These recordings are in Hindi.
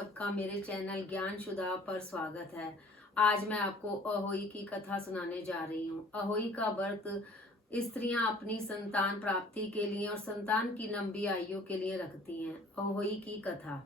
सबका मेरे चैनल ज्ञान शुदा पर स्वागत है। आज मैं आपको अहोई की कथा सुनाने जा रही हूँ। अहोई का व्रत स्त्रियां अपनी संतान प्राप्ति के लिए और संतान की लंबी आयु के लिए रखती हैं। अहोई की कथा।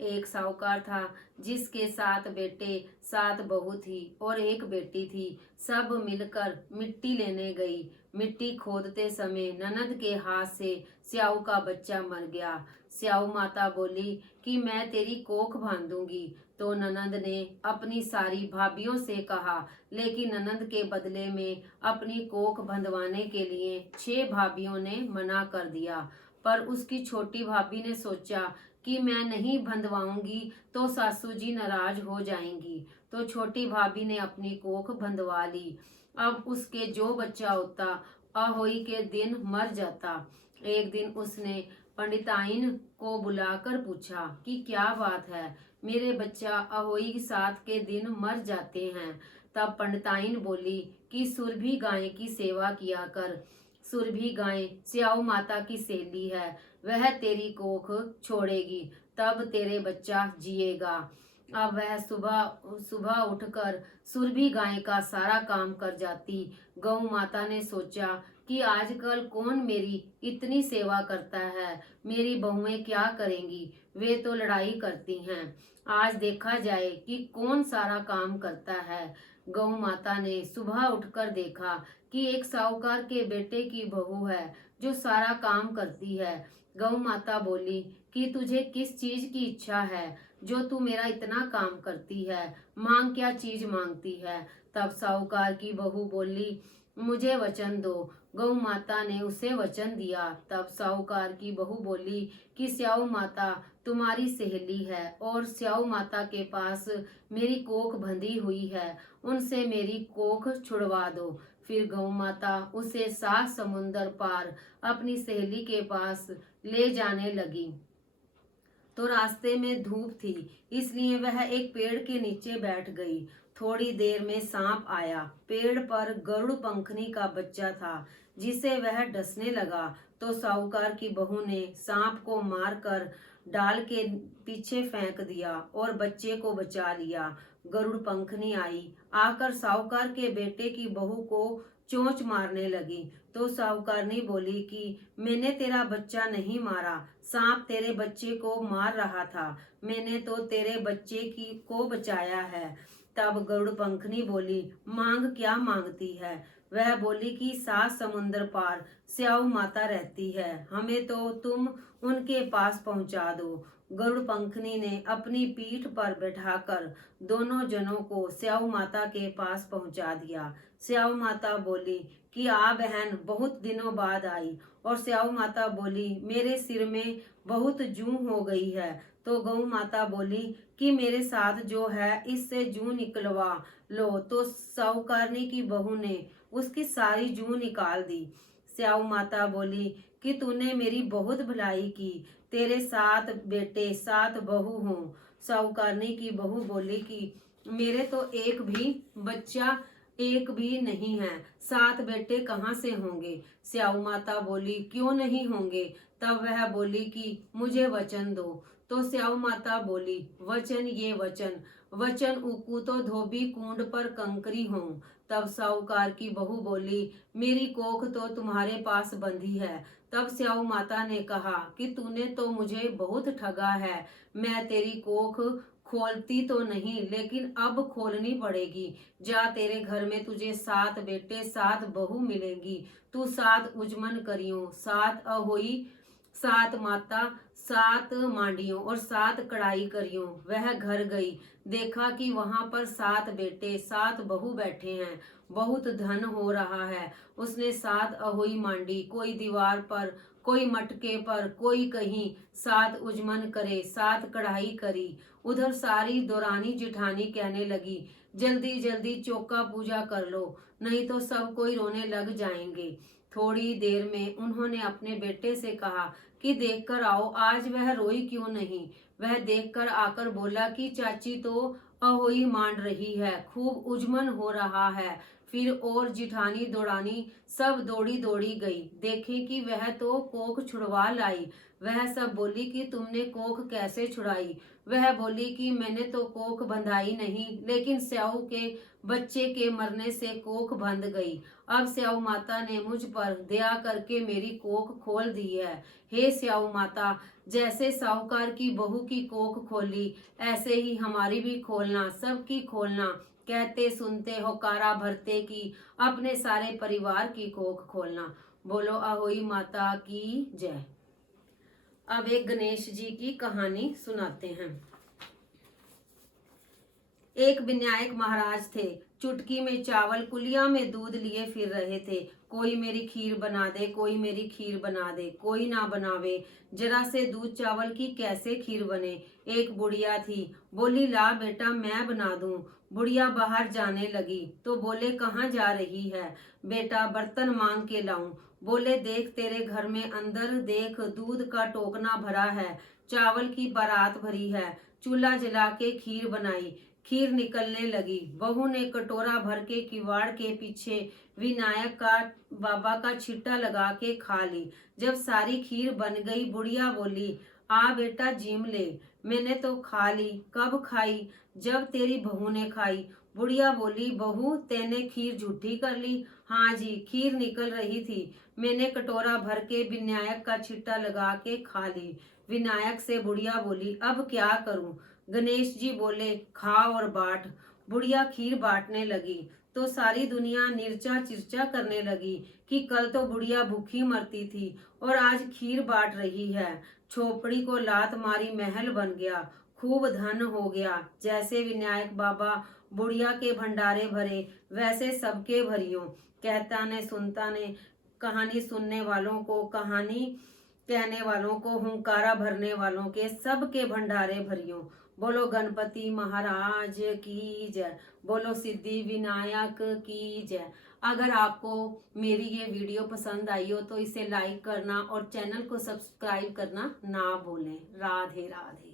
एक साहूकार था जिसके 7 बेटे 7 बहू थी और एक बेटी थी। सब मिलकर मिट्टी लेने गई। मिट्टी खोदते समय ननद के हाथ से स्याऊ का बच्चा मर गया। स्याऊ माता बोली कि मैं तेरी कोख बांधूंगी। तो ननद ने अपनी सारी भाभियों से कहा, लेकिन ननद के बदले में अपनी कोख बंधवाने के लिए 6 भाभियों ने मना कर दिया। पर उसकी छोटी भाभी ने सोचा कि मैं नहीं बंधवाऊंगी तो सासू जी नाराज हो जाएंगी। तो छोटी भाभी ने अपनी कोख बंधवा ली। अब उसके जो बच्चा होता अहोई के दिन मर जाता। एक दिन उसने पंडिताइन को बुलाकर पूछा कि क्या बात है, मेरे बच्चा अहोई 7 के दिन मर जाते हैं। तब पंडिताइन बोली कि सुरभि गाय की सेवा किया कर। सुरभि गाय स्याऊ माता की सहेली है, वह तेरी कोख छोड़ेगी, तब तेरे बच्चा जिएगा। अब वह सुबह सुबह उठकर सुरभि गाय का सारा काम कर जाती। गौ माता ने सोचा कि आजकल कौन मेरी इतनी सेवा करता है, मेरी बहुएं क्या करेंगी, वे तो लड़ाई करती हैं। आज देखा जाए कि कौन सारा काम करता है। गौ माता ने सुबह उठकर देखा कि एक साहूकार के बेटे की बहू है जो सारा काम करती है। गौ माता बोली कि तुझे किस चीज की इच्छा है जो तू मेरा इतना काम करती है, मांग, क्या चीज मांगती है। तब साहूकार की बहू बोली, मुझे वचन दो। गौ माता ने उसे वचन दिया। तब साहूकार की बहू बोली कि स्याऊ माता तुम्हारी सहेली है और स्याऊ माता के पास मेरी कोख बंधी हुई है, उनसे मेरी कोख छुड़वा दो। फिर गौ माता उसे 7 समुंदर पार अपनी सहेली के पास ले जाने लगी। तो रास्ते में धूप थी, इसलिए वह एक पेड़ के नीचे बैठ गई। थोड़ी देर में सांप आया। पेड़ पर गरुड़ पंखनी का बच्चा था जिसे वह डसने लगा। तो साहूकार की बहू ने सांप को मारकर डाल के पीछे फेंक दिया और बच्चे को बचा लिया। गरुड़ पंखनी आई, आकर साहूकार के बेटे की बहू को चोंच मारने लगी। तो साहूकारनी बोली कि मैंने तेरा बच्चा नहीं मारा, सांप तेरे बच्चे को मार रहा था, मैंने तो तेरे बच्चे की को बचाया है। तब गरुड़ पंखनी बोली, मांग, क्या मांगती है। वह बोली कि 7 समुंदर पार स्याऊ माता रहती है, हमें तो तुम उनके पास पहुंचा दो। गरुड़ पंखनी ने अपनी पीठ पर बैठाकर दोनों जनों को स्याऊ माता के पास पहुंचा दिया। स्याऊ माता बोली कि आ बहन, बहुत दिनों बाद आई। और स्याऊ माता बोली, मेरे सिर में बहुत जूं हो गई है। तो गौ माता बोली कि मेरे साथ जो है इससे जूं निकलवा लो। तो साहूकारनी की बहू ने उसकी सारी जूं निकाल दी। स्याऊ माता बोली कि तूने मेरी बहुत भलाई की, तेरे 7 बेटे 7 बहू हों। साहूकारनी की बहू बोली कि मेरे तो एक भी नहीं है, 7 बेटे कहाँ से होंगे। स्याऊ माता बोली, क्यों नहीं होंगे। तब वह बोली कि मुझे वचन दो। तो स्याऊ माता बोली, वचन, ये वचन, वचन उकू तो धोबी कुंड पर कंकरी हूँ। तब साहूकार की बहू बोली, मेरी कोख तो तुम्हारे पास बंधी है। तब स्याऊ माता ने कहा कि तूने तो मुझे बहुत ठगा है, मैं तेरी कोख खोलती तो नहीं, लेकिन अब खोलनी पड़ेगी। जा, तेरे घर में तुझे 7 बेटे 7 बहू मिलेंगी। तू 7 उजमन करियो, 7 अहोई, 7 माता, 7 मांडियों और 7 कढ़ाई करियो। वह घर गई, देखा कि वहां पर 7 बेटे 7 बहू बैठे हैं, बहुत धन हो रहा है। उसने 7 अहोई मांडी, कोई दीवार पर, कोई मटके पर, कोई कहीं। 7 उजमन करे, 7 कढ़ाई करी। उधर सारी दौरानी जिठानी कहने लगी, जल्दी जल्दी चौका पूजा कर लो, नहीं तो सब कोई रोने लग जाएंगे। थोड़ी देर में उन्होंने अपने बेटे से कहा कि देखकर आओ, आज वह रोई क्यों नहीं। वह देखकर आकर बोला कि चाची तो अहोई मांड रही है, खूब उजमन हो रहा है। फिर और जिठानी दौड़ानी सब दौड़ी दौड़ी गई, देखे कि वह तो कोख छुड़वा लाई। वह सब बोली कि तुमने कोख कैसे छुड़ाई। वह बोली कि मैंने तो कोख बंधाई नहीं, लेकिन स्याऊ के बच्चे के मरने से कोख बंध गई। अब स्याऊ माता ने मुझ पर दया करके मेरी कोख खोल दी है। हे स्याऊ माता, जैसे साहूकार की बहू की कोख खोली, ऐसे ही हमारी भी खोलना, सबकी खोलना। कहते सुनते होकारा भरते की, अपने सारे परिवार की कोख खोलना। बोलो अहोई माता की जय। अब एक गणेश जी की कहानी सुनाते हैं। एक विनायक महाराज थे। चुटकी में चावल, कुलिया में दूध लिए फिर रहे थे। कोई मेरी खीर बना दे, कोई मेरी खीर बना दे, कोई ना बनावे, जरा से दूध चावल की कैसे खीर बने। एक बुढ़िया थी, बोली ला बेटा मैं बना दूं। बुढ़िया बाहर जाने लगी तो बोले कहाँ जा रही है। बेटा बर्तन मांग के लाऊं। बोले देख तेरे घर में अंदर देख, दूध का टोकना भरा है, चावल की बारात भरी है। चूल्हा जला के खीर बनाई, खीर निकलने लगी। बहू ने कटोरा भर के किवाड़ के पीछे विनायक का बाबा का छिट्टा लगा के खा ली। जब सारी खीर बन गई, बुढ़िया बोली आ बेटा जीम ले। मैंने तो खा ली। कब खाई? जब तेरी बहू ने खाई। बुढ़िया बोली बहू तेने खीर झूठी कर ली। हाँ जी, खीर निकल रही थी, मैंने कटोरा भर के विनायक का छिट्टा लगा के खा ली। विनायक से बुढ़िया बोली अब क्या करूं? गणेश जी बोले खा और बांट। बुढ़िया खीर बांटने लगी तो सारी दुनिया निरचा चिरचा करने लगी कि कल तो बुढ़िया भूखी मरती थी और आज खीर बांट रही है। छोपड़ी को लात मारी महल बन गया, खूब धन हो गया। जैसे विनायक बाबा बुढ़िया के भंडारे भरे, वैसे सबके भरियो। कहता ने सुनता ने, कहानी सुनने वालों को, कहानी कहने वालों को, हुंकारा भरने वालों के, सबके भंडारे भरियो। बोलो गणपति महाराज की जय। बोलो सिद्धि विनायक की जय। अगर आपको मेरी ये वीडियो पसंद आई हो तो इसे लाइक करना और चैनल को सब्सक्राइब करना ना भूलें। राधे राधे।